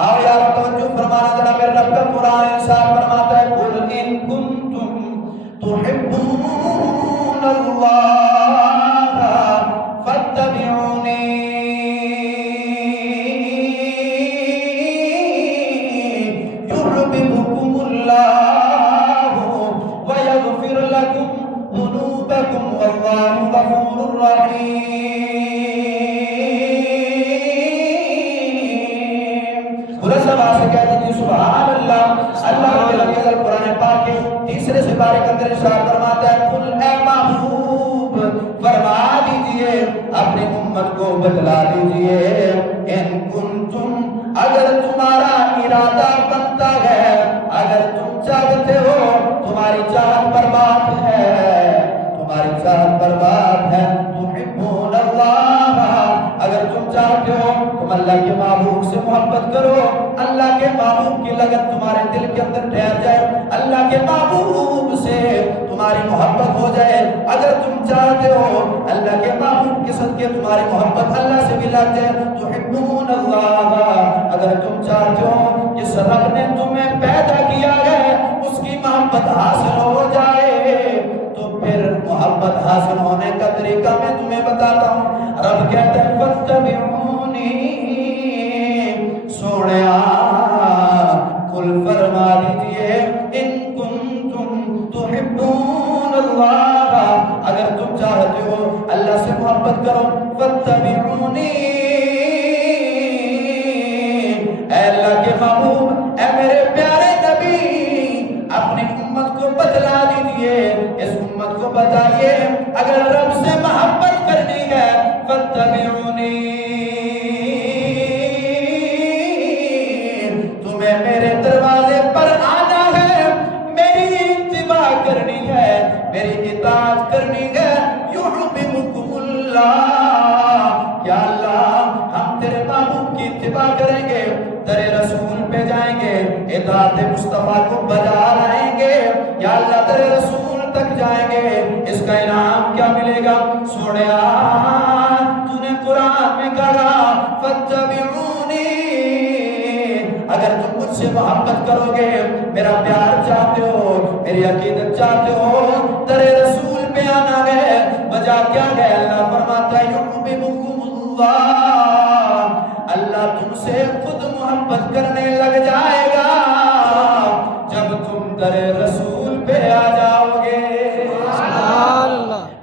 آؤ یار توجہ فرمانا ذرا، میرے رب کا قرآن ارشاد فرماتا ہے قل ان کنتم تحبون اللہ فاتبعونی یحببکم اللہ ویغفر لکم ذنوبکم واللہ غفور رحیم۔ بلند آواز سے کہہ دیجیے سبحان اللہ۔ اللہ رب العزت قرآن پاک کے تیسرے سپارے کے اندر ارشاد فرماتا ہے قل اے محبوب فرما دیجئے اپنی امت کو بتلا دیجئے ان کنتم اگر تمہارا ارادہ بنتا ہے، اگر تم چاہتے ہو، تمہاری چاہت برباد ہے، تمہاری چاہت برباد ہے، تحبون اللہ، اگر تم چاہتے ہو تم اللہ کے محبوب سے محبت کرو، اللہ کے محبوب کی لگن تمہارے دل کے اندر ٹھہر جائے، اللہ کے محبوب سے تمہاری محبت ہو جائے، اگر تم چاہتے ہو اللہ کے محبوب کے صدقے تمہاری محبت اللہ سے بھی لگ جائے، تحبون اللہ، اگر تم چاہتے ہو جس رب نے تمہیں پیدا کیا ہے اس کی محبت حاصل ہو جائے، تو پھر محبت حاصل ہونے کا طریقہ میں تمہیں بتاتا ہوں۔ رب کہتے ہیں فاتبعونی، سوڑیا قل فرما دیجئے ان کنتم تحبون اللہ، اگر تم چاہتے ہو اللہ سے محبت کرو، فاتبعونی، اے اللہ کے محبوب، اے میرے پیارے نبی، اپنی امت کو بتلا دیجئے، اس امت کو بتائیے اگر رب سے محبت کرنی ہے فاتبعونی، تمہیں میرے دروازے پر آنا ہے، میری اتباع کرنی ہے، میری اطاعت کرنی ہے، یحببکم اللہ، یا اللہ ہم تیرے محبوب کی اتباع کریں گے، تیرے رسول پہ جائیں گے، اطاعت مصطفیٰ کو بجا لائیں گے، یا اللہ تیرے رسول تک جائیں گے، اس کا انعام کیا ملے گا؟ سوڑیا تو نے قرآن میں کہا فاتبعونی، اگر تم مجھ سے محبت کرو گے، میرا پیار چاہتے ہو، میری عقیدت چاہتے ہو، تیرے رسول پہ آنا ہے، وجہ کیا ہے؟ اللہ فرماتا ہے یحببکم اللہ، اللہ تم سے خود محبت کرنے لگ جائے گا جب تم در رسول پہ آ جاؤ گے۔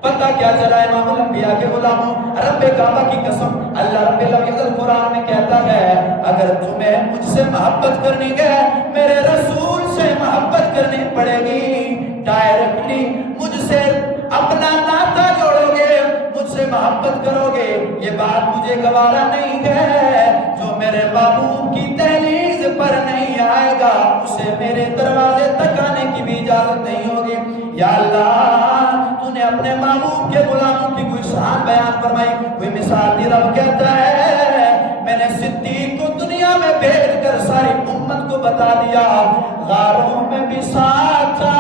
پتہ کیا چلا امام الانبیاء کے غلاموں، رب کعبہ کی قسم، اللہ رب العزت قرآن میں کہتا ہے اگر تمہیں مجھ سے محبت کرنی ہے، میرے رسول سے محبت کرنی پڑے گی، ڈائریکٹلی مجھ سے اپنا ناطہ جوڑو گے، مجھ سے محبت کرو گے، یہ بات مجھے گوارا نہیں ہے، جو میرے محبوب کی دہلیز پر نہیں آئے گا اسے میرے دروازے تک آنے کی بھی اجازت نہیں ہوگی۔ یا اللہ تو نے اپنے محبوب کے غلاموں کی کوئی شان بیان فرمائی، کوئی مثال دی، رب کہتا ہے میں نے صدیق کو دنیا میں بھیج کر ساری امت کو بتا دیا، غاروں میں بھی ساتھ تھا،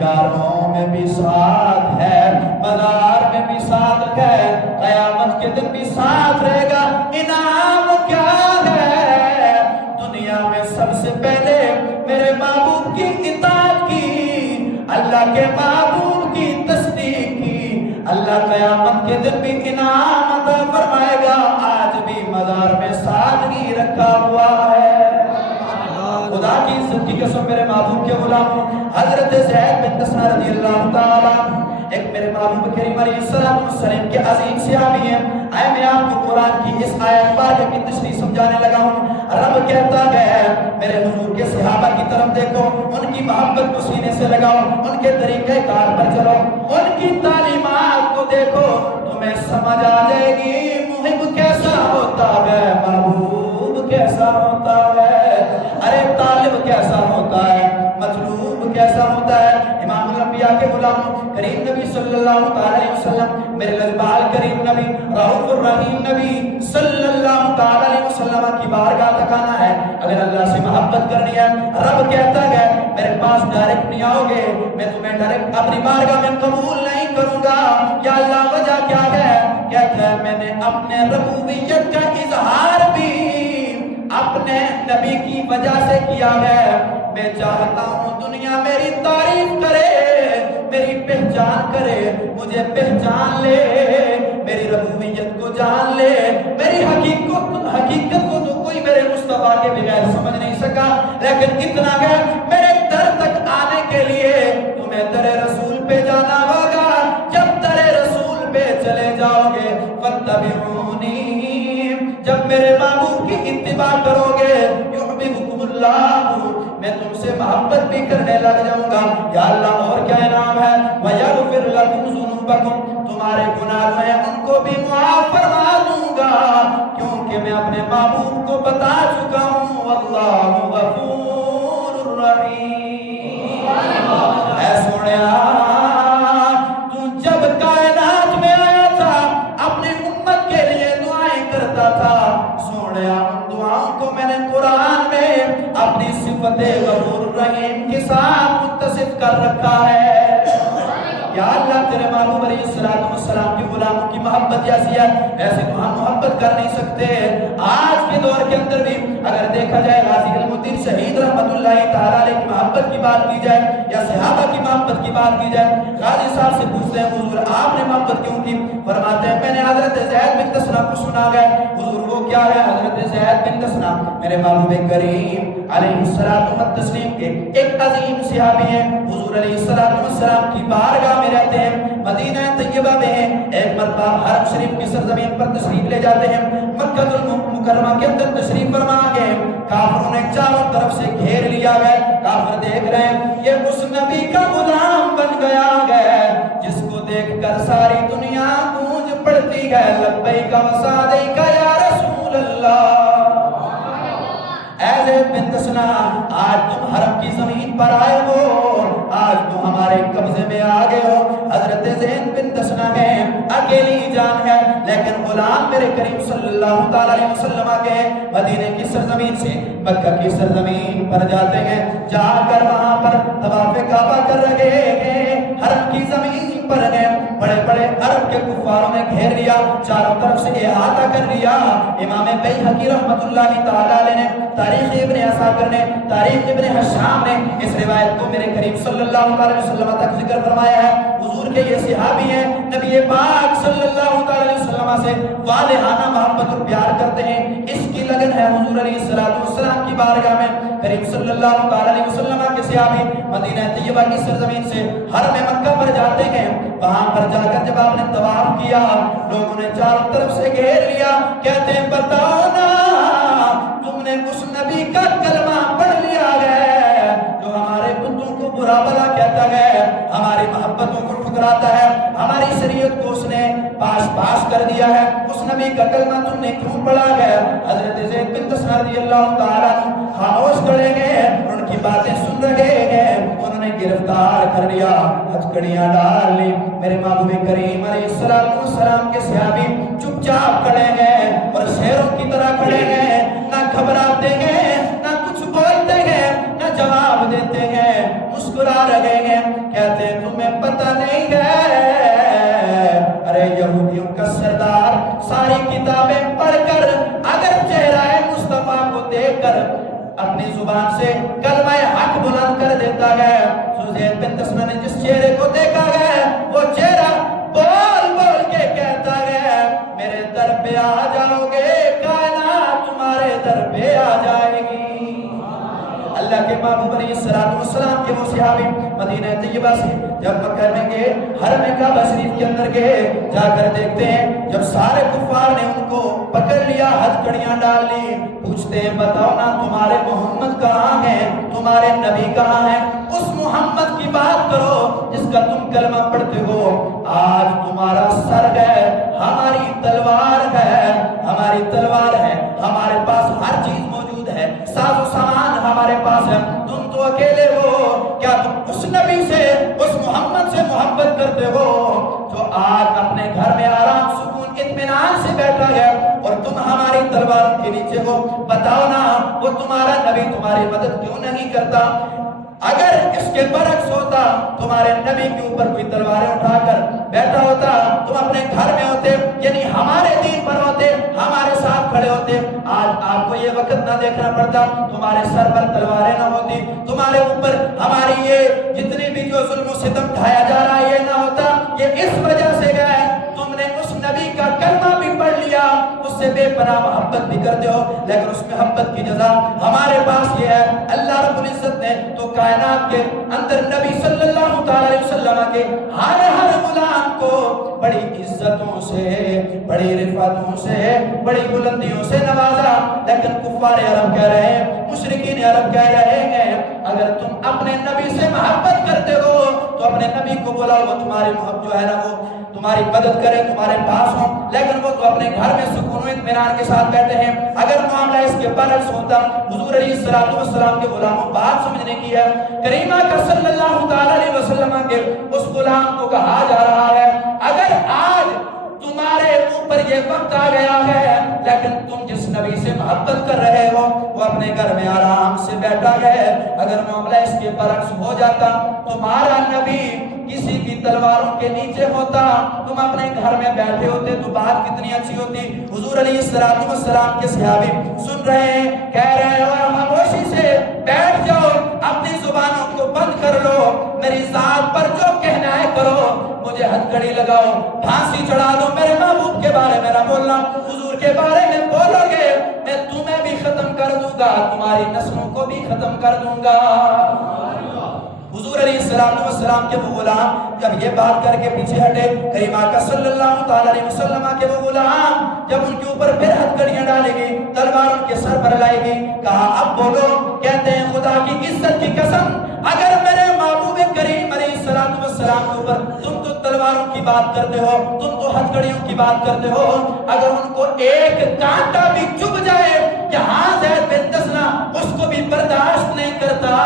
یاروں میں بھی ساتھ ہے، بازار میں بھی ساتھ ہے، قیامت کے دن بھی ساتھ رہے گا۔ انعام کیا ہے؟ دنیا میں سب سے پہلے میرے محبوب کی اطاعت کی، اللہ کے محبوب کی تصدیق کی، اللہ قیامت کے دن بھی انعام عطا فرمائے گا۔ آج بھی مزار میں سادگی رکھا ہوا ہے۔ خدا کی عزت کی قسم میرے محبوب کے غلاموں، حضرت زید بن تسنہ رضی اللہ تعالیٰ ایک میرے محبوب کریم علیہ السلام کے عظیم صحابی ہیں۔ آئے میں آپ کو قرآن کی اس آیت پاک کی تشریح سمجھانے لگا ہوں۔ رب کہتا ہے میرے حضور کے صحابہ کی طرف دیکھو، ان کی محبت کو سینے سے لگاؤ، ان کے طریقہ کار پر چلو، ان کی تعلیمات کو دیکھو، تمہیں سمجھ آ جائے گی محب کیسا ہوتا ہے، محبوب کیسا ہوتا ہے، ارے طالب کیسا ہوتا ہے، مطلوب کیسا ہوتا ہے۔ امام الانبیاء کے غلاموں، کریم نبی صلی اللہ علیہ وسلم، میرے لجپال کریم نبی، رؤوف الرحیم نبی صلی اللہ علیہ وسلم کی بارگاہ تک آنا ہے، اگر اللہ سے محبت کرنی ہے، رب کہتا ہے میرے پاس ڈائریکٹ نہیں آؤ گے، میں تمہیں ڈائریکٹ اپنی بارگاہ میں قبول نہیں کروں گا۔ یا اللہ وجہ کیا ہے؟ کہتا ہے میں نے اپنے ربوبیت کا اظہار نبی کی وجہ سے کیا ہے۔ میں چاہتا ہوں دنیا میری تعریف کرے، میری پہچان کرے، مجھے پہچان لے، میری ربوبیت کو جان لے، میری حقیقت کو تو کوئی میرے مصطفیٰ کے بغیر سمجھ نہیں سکا، لیکن اتنا ہے میرے در تک آنے کے لیے تمہیں در رسول پہ جانا ہوگا۔ جب در رسول پہ چلے جاؤ گے فاتبعونی، جب میرے محبوب کی اتباع کرو گے یحببکم اللہ، میں تم سے محبت بھی کرنے لگ جاؤں گا۔ یا اللہ اور کیا انعام ہے، وَيَغْفِرْ لَكُمْ ذُنُوبَكُمْ، تمہارے گناہ ہیں ان کو بھی معاف فرما دوں گا، کیونکہ میں اپنے محبوب کو بتا چکا ہوں واللہ غفور الرحیم۔ اے سونیا تو جب کائنات میں آیا تھا اپنی امت کے لیے دعائیں کرتا تھا، سونیا ان دعاؤں کو میں نے قرآن میں اپنی صفت غفور الرحیم کے ساتھ متصف کر رکھا ہے۔ یا اللہ تیرے محبوب علیہ السلام کی غلاموں کی محبت ایسی ہے، ایسے تو ہم محبت کر نہیں سکتے۔ آج کے دور کے اندر بھی اگر دیکھا جائے غازی المدین شہید رحمت اللہ تعالیٰ علیہ کی محبت کی بات کی جائے یا صحابہ کی محبت کی بات کی جائے، غازی صاحب سے پوچھتے ہیں حضور آپ نے محبت کیوں کی؟ فرماتے ہیں میں نے حضرت زید بن دسنا کو سنا گئے۔ حضور وہ کیا ہے؟ حضرت زید بن دسنا میرے محبوب کریم علیہ السلام کے ایک عظیم صحابی ہیں، حضور علیہ السلام کی بارگاہ میں رہتے ہیں، مدینہ طیبہ میں ہیں۔ ایک مرتبہ حرم شریف کی سرزمین پر تشریف لے جاتے ہیں، مکہ المکرمہ کے اندر تشریف فرما گئے، کافروں نے چاروں طرف سے گھیر لیا ہے، کافر دیکھ رہے ہیں یہ اس نبی کا غلام بن گیا ہے جس کو دیکھ کر ساری دنیا گونج پڑتی ہے لبیک و سعدیک یا رسول اللہ۔ اے زید بن دسنا آج تم حرم کی زمین پر آئے ہو، آج تم ہمارے قبضے میں آ گئے ہو۔ حضرت زید بن دسنا ہے اکیلی جان ہے، لیکن غلام میرے کریم صلی اللہ علیہ وسلم کے مدینے کی سرزمین سے مکہ کی سرزمین پر جاتے ہیں، جا کر وہاں پر طواف کعبہ کر رہے ہیں، حرم کی زمین پر گئے، بڑے بڑے عرب کے کفاروں نے گھیر لیا، چاروں طرف سے احاطہ کر لیا۔ امام بیہقی رحمت اللہ تعالی علیہ نے، تاریخ ابن عساکر نے، تاریخ ابن حشام نے اس روایت کو میرے کریم صلی اللہ علیہ وسلم تک ذکر فرمایا ہے۔ حضور کے یہ صحابی ہیں، نبی پاک صلی اللہ علیہ وسلم سے والہانہ محبت اور پیار کرتے ہیں، اس کی لگن ہے حضور علیہ السلام کی بارگاہ میں۔ کریم صلی اللہ علیہ وسلم کے صحابی مدینہ طیبہ کی سرزمین سے حرم مکہ پر جاتے ہیں، وہاں پر جا کر جب آپ نے طواف کیا لوگوں نے چاروں طرف سے گھیر لیا، کہتے ہیں بتاؤ نا تم نے اس نبی کا کلمہ پڑھ لیا ہے جو ہمارے بتوں کو برا بھلا کہتا ہے، ہماری محبتوں کو ٹھکراتا ہے، ہماری شریعت کو اس نے پاس کر دیا ہے، اس نبی کا کلمہ تم نے کیوں پڑھا ہے؟ حضرت زید بن دسنا رضی اللہ تعالیٰ عنہ خاموش کھڑے گئے، ان کی باتیں سن رہے ہیں، انہوں نے گرفتار کر لیا، ہتھکڑیاں ڈال لی۔ میرے محبوب کریم علیہ السلام کے صحابی چپ چاپ کھڑے گئے اور شیروں کی طرح کھڑے گئے، نہ گھبراتے ہیں، نہ کچھ بولتے ہیں، نہ جواب دیتے ہیں، مسکرا رہے ہیں، کہتے ہیں تمہیں پتہ نہیں ہے ارے یہودیوں کا سردار ساری کتابیں پڑھ کر اگر چہرہ مصطفیٰ کو دیکھ کر اپنی زبان سے کلمہ حق بلند کر دیتا ہے، تو زید بن دسنا نے جس چہرے کو دیکھا ہے وہ چہرہ بول بول کے کہتا ہے میرے در پہ آ جاؤ گے، کائنات تمہارے در پہ آ جائے گی۔ اللہ کے محبوب علیہ السلام کے وہ صحابی مدینہ طیبہ سے جب مکہ میں گئے، حرم کعبہ شریف کے اندر گئے، جا کر دیکھتے ہیں جب سارے کفار نے ان کو پکڑ لیا، ہتھکڑیاں ڈال لی، پوچھتے ہیں بتاؤ نا تمہارے محمد کہاں ہیں، تمہارے نبی کہاں ہیں؟ اس محمد کی بات کرو جس کا تم کلمہ پڑھتے ہو۔ آج تمہارا سر ہے، ہماری تلوار ہے، ہماری تلوار ہے، ہمارے پاس ہر چیز موجود ہے، ساز و سامان ہمارے پاس ہے، تم تو اکیلے ہو، کیا تم اس نبی سے، اس محمد سے محبت کرتے ہو جو آج اپنے گھر میں آرام سکون اطمینان سے بیٹھا ہے اور تم ہماری تلوار کے نیچے ہو؟ بتاؤ نا وہ تمہارا نبی تمہاری مدد کیوں نہیں کرتا؟ اگر اس کے برعکس ہوتا، تمہارے نبی کے اوپر کوئی تلواریں اٹھا کر بیٹھا ہوتا، تم اپنے گھر میں ہوتے، یعنی ہمارے دین پر ہوتے، ہمارے ساتھ کھڑے ہوتے، آج آپ کو یہ وقت نہ دیکھنا پڑتا، تمہارے سر پر تلواریں نہ ہوتی، تمہارے اوپر ہماری یہ جتنی بھی جو ظلم و ستم ڈھایا جا رہا ہے یہ نہ ہوتا۔ یہ اس وجہ سے گیا ہے تم نے اس نبی کا کلمہ بھی پڑھ لیا، اس سے بے پناہ محبت بھی کرتے ہو، لیکن اس محبت کی جزا ہمارے پاس یہ ہے۔ اللہ رب العزت نے تو کائنات کے اندر نبی صلی اللہ علیہ وسلم کے ہر غلام کو بڑی عزتوں سے، بڑی رفعتوں سے، بڑی بلندیوں سے نوازا، لیکن کفار عرب کہہ رہے ہیں، مشرکین عرب کہہ رہے ہیں اگر تم اپنے نبی سے محبت کرتے ہو تو اپنے نبی کو بلاؤ، وہ تمہاری محبت جو ہے نا وہ تمہاری مدد کرے، تمہارے پاس ہوں، لیکن وہ تو اپنے گھر میں سکون و اطمینان کے ساتھ بیٹھے ہیں۔ اگر معاملہ اس کے برعکس ہوتا، حضور علیہ السلام کے غلاموں بات سمجھنے کی ہے، کریمہ کا صلی اللہ علیہ وسلم کے اس غلام کو کہا جا رہا ہے اگر آج تمہارے اوپر یہ وقت آ گیا ہے لیکن تم جس نبی سے محبت کر رہے ہو وہ اپنے گھر میں آرام سے بیٹھا ہے، اگر معاملہ اس کے برعکس ہو جاتا، تمہارا نبی کسی کی تلواروں کے نیچے ہوتا، تم اپنے گھر میں بیٹھے ہوتے تو بات کتنی اچھی ہوتی۔ حضور علیہ السلام کے صحابی سن رہے ہیں، کہہ رہے ہو خاموشی سے بیٹھ جاؤ، اپنی زبانوں کو بند کر لو، میری ذات پر جو کہنا ہے کرو، مجھے ہتھکڑی لگاؤ، پھانسی چڑھا دو، میرے محبوب کے بارے میں نہ بولنا، حضور کے بارے میں بولو گے میں تمہیں بھی ختم کر دوں گا، تمہاری نسلوں کو بھی ختم کر دوں گا۔ حضور علیہ السلام کے وہ غلام جب یہ بات کر کے پیچھے ہٹے، کریمہ کا صلی اللہ علیہ وسلم کے وہ غلام جب ان کے اوپر پھر ہتھکڑیاں ڈالے گی، تلوار ان کے سر پر لائے گی، کہا اب بولو، کہتے ہیں خدا کی عزت کی قسم اگر میرے محبوب کریم علیہ السلام کے اوپر تم تو تلواروں کی بات کرتے ہو، تم تو ہتھکڑیوں کی بات کرتے ہو، اگر ان کو ایک کانٹا بھی چبھ جائے، یہاں زید بن دسنا اس کو بھی برداشت نہیں کرتا،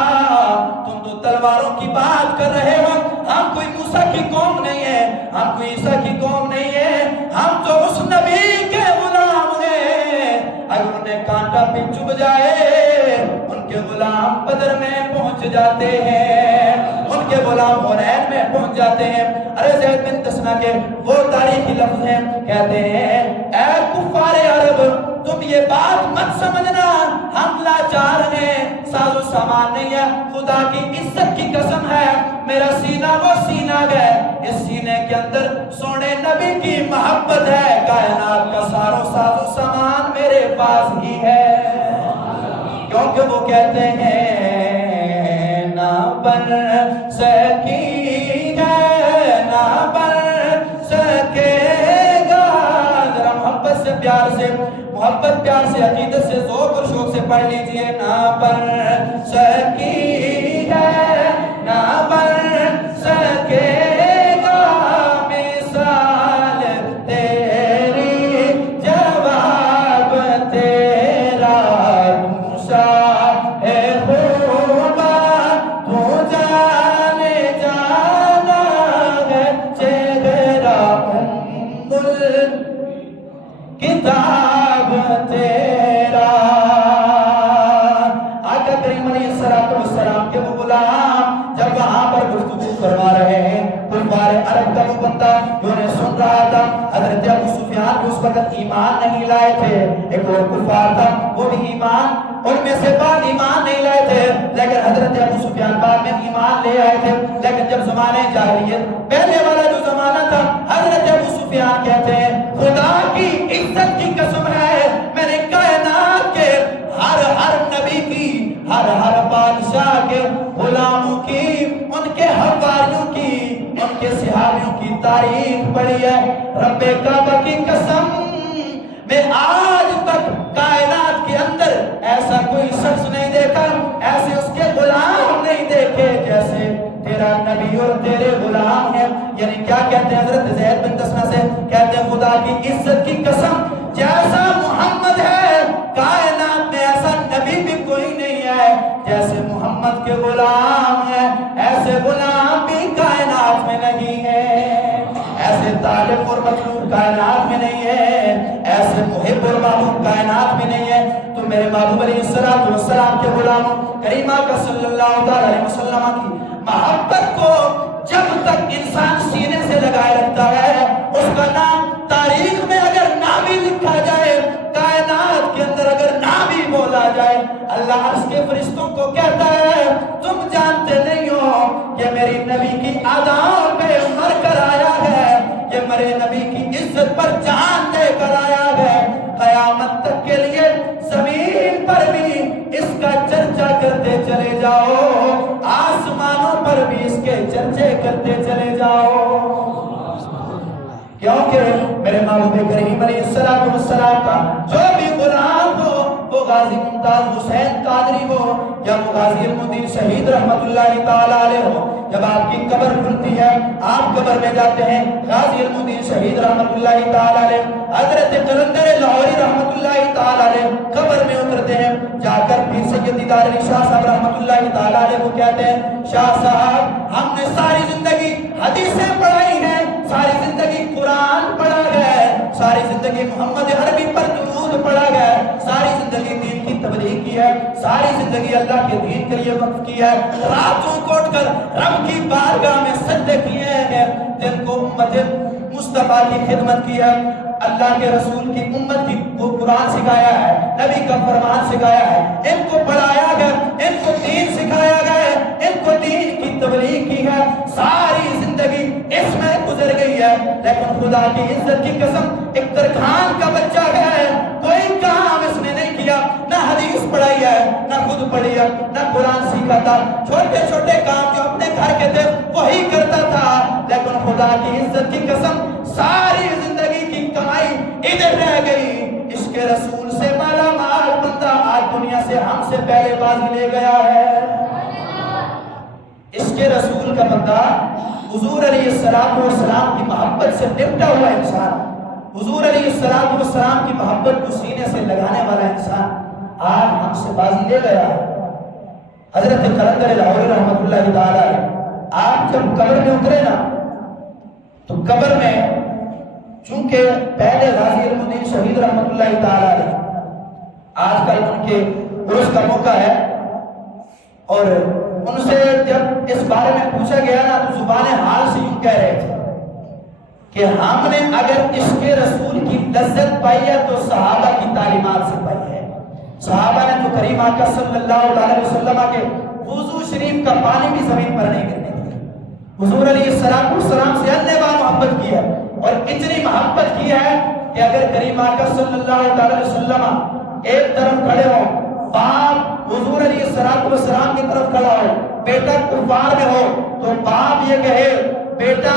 تم تو تلواروں کی بات کر رہے ہو، ہم کوئی موسیٰ کی قوم نہیں ہے، ہم کوئی عیسیٰ کی قوم نہیں ہے، ہم تو اس نبی کے غلام ہیں، اگر انہیں کانٹا بھی چبھ جائے ان کے غلام بدر میں پہنچ جاتے ہیں، ان کے غلام حنین میں پہنچ جاتے ہیں۔ ارے زید بن دسنا کے وہ تاریخی لفظ ہیں، کہتے ہیں اے کفار عرب تم یہ بات مت سمجھنا ہم لاچار ہیں، ساز و سامان نہیں ہے، خدا کی عزت کی قسم ہے میرا سینہ وہ سینہ ہے، اس سینے کے اندر سونے نبی کی محبت ہے، کائنات کا سارا ساز و سامان میرے پاس ہی ہے، کیونکہ وہ کہتے ہیں نہ بن سکی ہے نہ بن سکے گا، ذرا محبت سے پیار سے عقیدت سے ذوق اور شوق سے پڑھ لیجئے، نہ بن سکی ہے نہ بن سکے گا مثال تیری، جواب تیرا موسیٰ ہے خوبا تو جانے جانا ہے، چہرہ کتاب تیرا۔ آقا کریم علیہ السلام کے وہ غلام جب وہاں پر گفتگو فرما رہے ہیں، کفار عرب کا وہ بندہ جو انہیں سن رہا تھا، حضرت ابو سفیان بھی اس وقت ایمان نہیں لائے تھے، ایک اور کفار تھا وہ بھی ان میں سے بعد ایمان نہیں لائے تھے، لیکن حضرت ابو سفیان بعد میں ایمان لے آئے تھے، لیکن جب زمانے جاہلیت پہلے والا جو زمانہ تھا، حضرت ابو سفیان کہتے ہیں خدا کی عزت کی قسم ہے میں نے کائنات کے ہر نبی کی، ہر بادشاہ کے غلاموں کی، ان کے حواریوں کی، ان کے صحابیوں کی تاریخ پڑھی ہے، رب کعبہ کی قسم میں آج تک کائنات کے اندر ایسا کوئی شخص نہیں دیکھا، ایسے اس کے غلام نہیں دیکھے جیسے تیرا نبی اور تیرے غلام ہیں۔ یعنی کیا کہتے ہیں حضرت زید بن دسنا سے، کہتے ہیں خدا کی عزت کی قسم جیسا محمد ہے کائنات میں ایسا نبی بھی کوئی نہیں ہے، جیسے محمد کے غلام ہیں ایسے غلام بھی کائنات میں نہیں ہے، ایسے طالب اور مطلوب کائنات میں نہیں ہے، ایسے محب اور محبوب کائنات میں نہیں ہے۔ تو میرے محبوب علیہ السلام کے غلاموں کریم آقا صلی اللہ علیہ وسلم کی محبت کو جب تک انسان سینے سے لگائے رکھتا ہے، اس کا نام تاریخ میں اگر نہ بھی لکھا جائے، کائنات کے اندر اگر نہ بھی بولا جائے، اللہ عرش کے فرشتوں کو کہتا ہے تم جانتے نہیں ہو یہ میری نبی کی آداب پہ مر کر آیا ہے، یہ میرے نبی کی عزت پر جان دے کر آیا ہے، قیامت تک کے لیے زمین پر بھی اس کا چرچا کرتے چلے جاؤ، آسمانوں پر بھی اس کے چرچے کرتے چلے جاؤ، کیونکہ میرے محبوب کریم علیہ السلام کا جو بھی غلام ہو، وہ غازی ممتاز حسین قادری ہو یا وہ غازی المدین شہید رحمت اللہ تعالیٰ علیہ ہو، جب آپ کی قبر کھلتی ہے، آپ قبر میں جاتے ہیں، غازی المدین شہید رحمت اللہ تعالیٰ علیہ، حضرت قلندر لاہوری رحمت اللہ تعالیٰ علیہ قبر میں اترتے ہیں، جا کر پیر سید دیدار علی شاہ صاحب رحمت اللہ تعالیٰ علیہ کو کہتے ہیں شاہ صاحب ہم نے ساری زندگی حدیثیں پڑھائی ہیں، ساری زندگی قرآن پڑھا گیا، ساری زندگی محمد عربی پر درود پڑھا گیا، ساری زندگی دین کی تبلیغ کی ہے، ساری زندگی اللہ کے دین کے لیے وقف کی ہے، راتوں کو اٹھ کر رب کی بارگاہ میں سجدے کیے ہیں، دل کو امت مصطفیٰ کی خدمت کی ہے، اللہ کے رسول کی امت کی کو قرآن سکھایا ہے، نبی کا فرمان سکھایا ہے، ان کو پڑھایا گیا، ان کو دین سکھایا گیا، ان کو دین کی تبلیغ کی ہے، ساری زندگی اس میں گزر گئی ہے، لیکن خدا کی عزت کی قسم ایک ترخان کا بچہ ہے، کوئی کام اس نے نہیں کیا، نہ حدیث پڑھائی ہے، نہ خود پڑھی ہے، نہ قرآن سیکھا تھا، چھوٹے چھوٹے کام جو اپنے گھر کے تھے وہی کرتا تھا، لیکن خدا کی عزت کی قسم ساری زندگی کی کمائی ادھر رہ گئی، عشق رسول سے مالا مال بندہ آج دنیا سے ہم سے پہلے بازی لے گیا ہے، عشق رسول کا بندہ حضور علیہ السلام کی محبت سے نپٹا ہوا انسان، حضور علیہ السلام کی محبت کو سینے سے لگانے والا انسان آج ہم سے بازی لے گیا ہے۔ حضرت قلندر لاہوری رحمت اللہ تعالیٰ آپ جب قبر میں اترے نا تو قبر میں چونکہ پہلے غازی المدین شہید رحمت اللہ تعالیٰ علیہ آج کل ان کے عرس کا موقع ہے، اور ان سے جب اس بارے میں پوچھا گیا نا تو زبان حال سے یوں کہہ رہے تھے کہ ہم نے اگر عشق رسول کی لذت پائی ہے تو صحابہ کی تعلیمات سے پائی ہے، صحابہ نے تو کریم آقا صلی اللہ علیہ وسلم کے وضو شریف کا پانی بھی زمین پر نہیں گرنے دیا، حضور علیہ السلام سے انبا محبت کی ہے، اور اتنی محبت کی ہے کہ اگر کریم آقا صلی اللہ علیہ وسلم ایک طرف کھڑے ہو، باپ حضور علیہ السلام کی طرف کھڑا ہو، بیٹا کفار میں ہو تو باپ یہ کہے بیٹا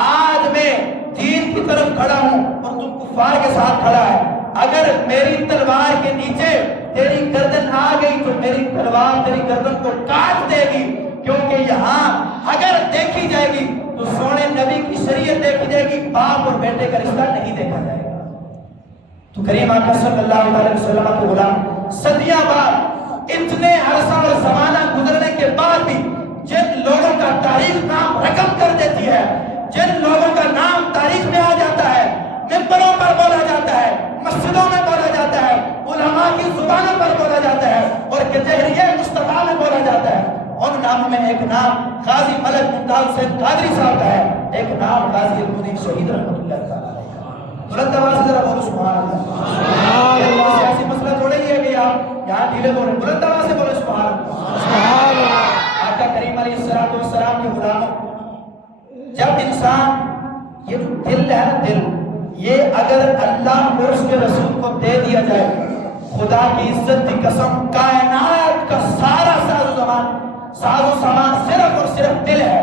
آج میں دین کی طرف کھڑا ہوں اور تم کفار کے ساتھ کھڑا ہے، اگر میری تلوار کے نیچے تیری گردن آ گئی تو میری تلوار تیری گردن کو کاٹ دے گی، کیونکہ یہاں اگر دیکھی جائے گی تو سونے نبی کی شریعت دیکھی جائے گی، باپ اور بیٹے کا رشتہ نہیں دیکھا جائے گا۔ تو کریم آقا صلی اللہ علیہ وسلم کے غلام صدیاں بعد اتنے عرصہ اور زمانہ گزرنے کے بعد بھی جن لوگوں کا تاریخ نام رقم کر دیتی ہے، جن لوگوں کا نام تاریخ میں آ جاتا ہے، ممبروں پر بولا جاتا ہے، مسجدوں میں بولا جاتا ہے، علماء کی زبانوں پر بولا جاتا ہے اور کچہریہ مصطفیٰ میں بولا جاتا ہے، ان ناموں میں ایک نام غازی ملک ممتاز حسین قادری صاحب کا ہے، ایک نام غازی المدین شہید رحمت اللہ تعالیٰ علیہ کا۔ بلند آواز سے ذرا بولو سبحان اللہ۔ سیاسی مسئلہ تھوڑا ہی ہے کہ آپ یہاں ڈھیلے بول رہے ہیں، بلند آواز سے بولو سبحان اللہ۔ آقا کریم علیہ السلام کے غلاموں، جب انسان یہ جو دل ہے نا، دل یہ اگر اللہ اور اس کے رسول کو دے دیا جائے، خدا کی عزت کی قسم کائنات کا سارا ساز و سامان صرف اور صرف دل ہے،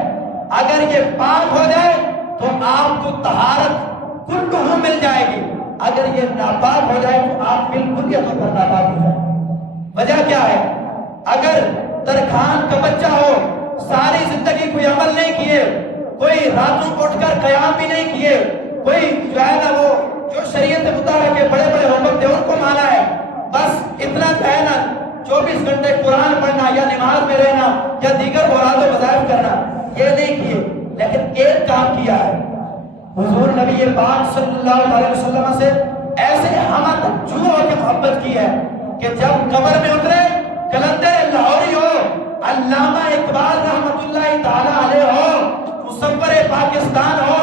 اگر یہ پاک ہو جائے تو آپ کو طہارت کلہ مل جائے گی، اگر یہ ناپاک ہو جائے تو آپ بالکل یہ تو ناپاک ہو جائے۔ وجہ کیا ہے؟ اگر ترخان کا بچہ ہو، ساری زندگی کوئی عمل نہیں کیے، کوئی راتوں کو اٹھ کر قیام بھی نہیں کیے، کوئی جو ہے نا وہ جو شریعت مطالعہ کے بڑے بڑے حکم تھے ان کو مانا ہے، بس اتنا جو ہے نا 24 گھنٹے قرآن پڑھنا یا نماز میں رہنا یا دیگر اوراد و وظائف کرنا یہ نہیں کیے، لیکن ایک کام کیا ہے، حضور نبی پاک صلی اللہ علیہ وسلم سے ایسے ہمہ تک جو ہو کے محبت کی ہے کہ جب قبر میں اترے قلندر لاہوری ہو، علامہ اقبال رحمت اللہ تعالی علیہ ہو، مصور پاکستان ہو،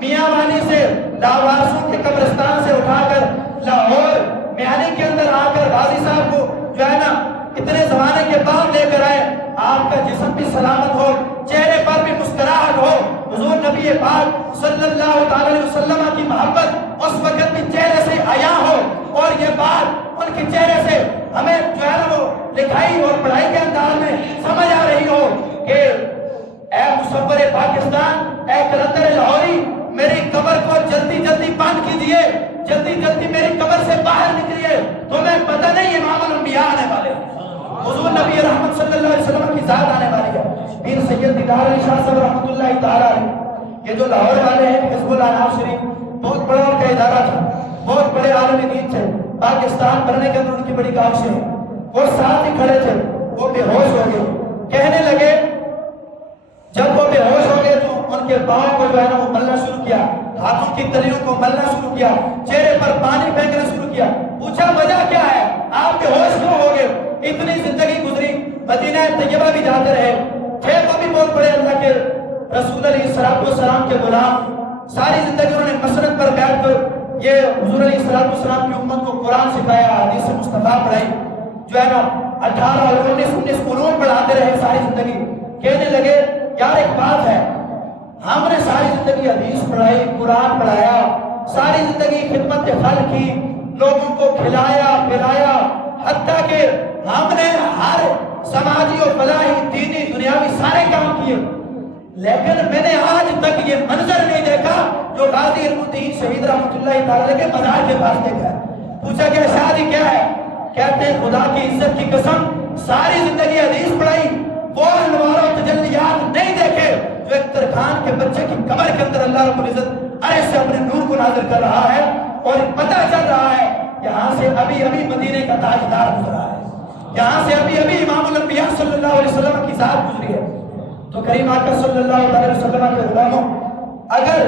میاں والی سے لاوارسوں کے قبرستان سے اٹھا کر لاہور میانی کے اندر آ کر غازی صاحب کو جو ہے نا اتنے زمانے کے بعد لے کر آئے، آپ کا جسم بھی سلامت ہو، چہرے پر بھی مسکراہٹ ہو، حضور نبی پاک صلی اللہ علیہ وسلم کی محبت اس وقت بھی چہرے سے عیاں ہو، اور یہ بات ان کے چہرے سے ہمیں جو ہے نا وہ لکھائی اور پڑھائی کے انداز میں سمجھ آ رہی ہو کہ اے مصور پاکستان، اے کلندر لاہوری، میری قبر کو جلدی جلدی بند کیجئے، جلدی جلدی میری قبر سے باہر نکلیے، تمہیں پتہ نہیں امام الانبیاء آنے والے ہیں، حضور نبی رحمت صلی اللہ علیہ وسلم کی ذات آنے والی ہے۔ پیر سید دیدار علی شاہ صاحب رحمت اللہ تعالیٰ علیہ، یہ جو لاہور والے ہیں، حزب الانام شریف بہت بڑا ان کا ادارہ تھا، بہت بڑے عالم دین تھے، پاکستان بننے کے اندر ان کی بڑی کاوشیں ہیں، وہ ساتھ ہی کھڑے تھے، وہ بے ہوش ہو گئے، کہنے لگے، جب وہ بے ہوش ہو گئے تو ان کے پاؤں کو جو ہے نا وہ ملنا شروع کیا، ہاتھوں کی تلیوں کو ملنا شروع کیا، چہرے پر پانی پھینکنا شروع کیا، پوچھا وجہ کیا ہے، آپ بے ہوش کیوں ہو گئے؟ اتنی زندگی گزری، مدینہ طیبہ بھی جاتے رہے، تھے وہ بھی بہت بڑے اللہ کے رسول علیہ السلام کے غلام، ساری زندگی انہوں نے مسند پر بیٹھ کر یہ حضور علیہ السلام کی امت کو قرآن سکھایا، حدیث مصطفیٰ پڑھائی، جو ہے نا 18 اور 19 علوم پڑھاتے رہے ساری زندگی۔ کہنے لگے یار ایک بات ہے، ہم نے ساری زندگی حدیث پڑھائی، قرآن پڑھایا، ساری زندگی خدمت خلق کی، لوگوں کو کھلایا پلایا، حتیٰ کہ ہم نے ہر سماجی و فلاحی دینی دنیاوی سارے کام کیے، لیکن میں نے آج تک یہ منظر نہیں دیکھا جو غازی علم الدین شہید رحمت اللہ تعالیٰ کے مزار کے پاس دیکھا ہے۔ پوچھا کہ شادی کیا ہے؟ کہتے ہیں خدا کی عزت کی قسم، ساری زندگی حدیث پڑھائی، وہ انوار و تجلیات نہیں دیکھے جو ایک ترخان کے بچے کی قبر کے اندر اللہ رب العزت عرش سے اپنے نور کو نازل کر رہا ہے، اور پتہ چل رہا ہے یہاں سے ابھی ابھی مدینے کا تاجدار گزرا ہے، یہاں سے ابھی ابھی امام الانبیاء صلی اللہ علیہ وسلم کی ذات گزری ہے۔ تو کریم آقا صلی اللہ علیہ وسلم کے غلاموں، اگر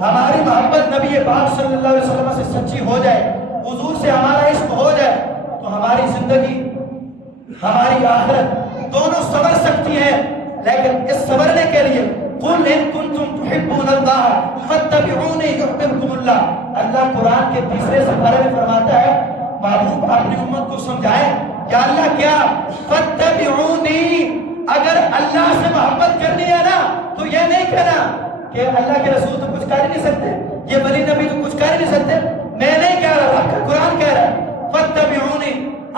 ہماری محبت نبی پاک صلی اللہ علیہ وسلم سے سچی ہو جائے، حضور سے ہمارا عشق ہو جائے، تو ہماری زندگی ہماری آخرت دونوں سنور سکتی ہیں۔ لیکن اس سنورنے کے لیے قُلْ إِن كُنتُمْ تُحِبُّونَ اللَّهَ فَاتَّبِعُونِي يُحْبِبْكُمُ اللَّهُ۔ اللہ قرآن کے تیسرے سپارے میں فرماتا ہے محبوب اپنی امت کو سمجھائیں کہ اللہ کیا، فَاتَّبِعُونِي، اگر اللہ سے محبت کرنی ہے نا تو یہ نہیں کہنا کہ اللہ کے رسول تو کچھ کر ہی نہیں سکتے، یہ ولی نبی تو کچھ کر ہی نہیں سکتے، میں نہیں کہہ رہا، رب کا قرآن کہہ رہا ہے فَاتَّبِعُونِی۔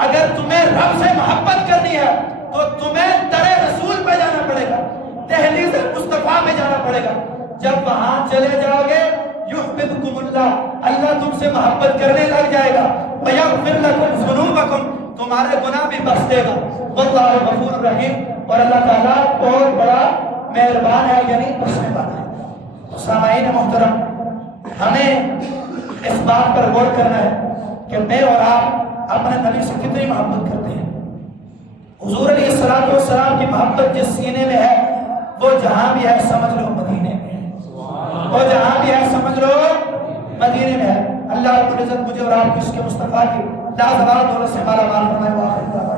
اگر تمہیں رب سے محبت کرنی ہے تو تمہیں در رسول پہ جانا پڑے گا، دہلیز مصطفیٰ پہ جانا پڑے گا۔ جب وہاں چلے جاؤ گے یحببکم اللہ، اللہ تم سے محبت کرنے لگ جائے گا، ویغفر لکم ذنوبکم، تمہارے گناہ بھی بخش دے گا، واللہ غفور الرحیم، اور اللہ تعالیٰ بہت بڑا مہربان ہے، یعنی بخشنے والا ہے۔ سامعین محترم، ہمیں اس بات پر غور کرنا ہے کہ میں اور آپ اپنے نبی سے کتنی محبت کرتے ہیں۔ حضور علیہ السلام کی محبت جس سینے میں ہے وہ جہاں بھی ہے سمجھ لو مدینے میں ہے، وہ جہاں بھی ہے سمجھ لو مدینے میں ہے۔ اللہ رب العزت مجھے اور آپ کو اس کے مصطفیٰ کی لازوال دولت سے مالا مال فرمائے۔